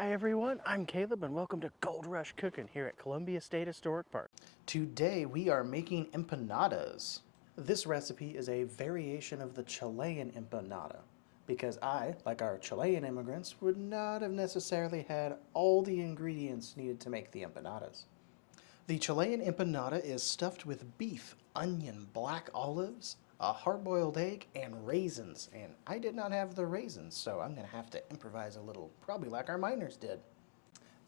Hi everyone, I'm Caleb and welcome to Gold Rush Cooking here at Columbia State Historic Park. Today we are making empanadas. This recipe is a variation of the Chilean empanada because I, like our Chilean immigrants, would not have necessarily had all the ingredients needed to make the empanadas. The Chilean empanada is stuffed with beef, onion, black olives, a hard-boiled egg, and raisins. And I did not have the raisins, so I'm going to have to improvise a little, probably like our miners did.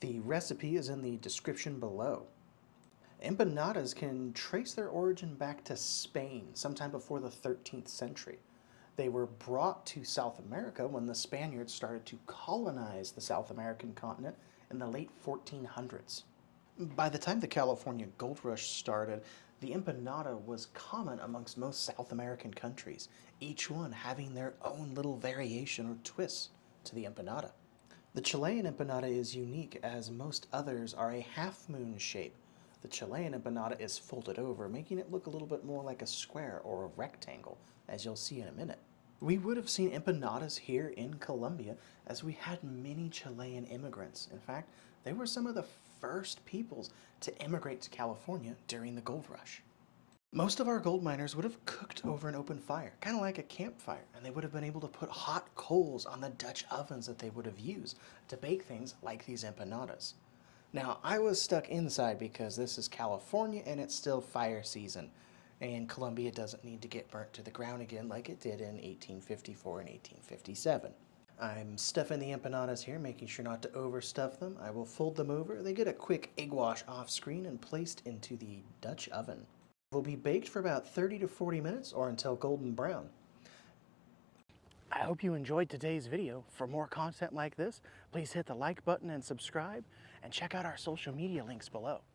The recipe is in the description below. Empanadas can trace their origin back to Spain, sometime before the 13th century. They were brought to South America when the Spaniards started to colonize the South American continent in the late 1400s. By the time the California Gold Rush started, the empanada was common amongst most South American countries, each one having their own little variation or twist to the empanada. The Chilean empanada is unique as most others are a half-moon shape. The Chilean empanada is folded over, making it look a little bit more like a square or a rectangle, as you'll see in a minute. We would have seen empanadas here in Colombia as we had many Chilean immigrants. In fact, they were some of the first peoples to immigrate to California during the gold rush. Most of our gold miners would have cooked over an open fire, kind of like a campfire, and they would have been able to put hot coals on the Dutch ovens that they would have used to bake things like these empanadas. Now, I was stuck inside because this is California and it's still fire season, and Colombia doesn't need to get burnt to the ground again like it did in 1854 and 1857. I'm stuffing the empanadas here, making sure not to overstuff them. I will fold them over. They get a quick egg wash off screen and placed into the Dutch oven. They'll be baked for about 30 to 40 minutes or until golden brown. I hope you enjoyed today's video. For more content like this, please hit the like button and subscribe, and check out our social media links below.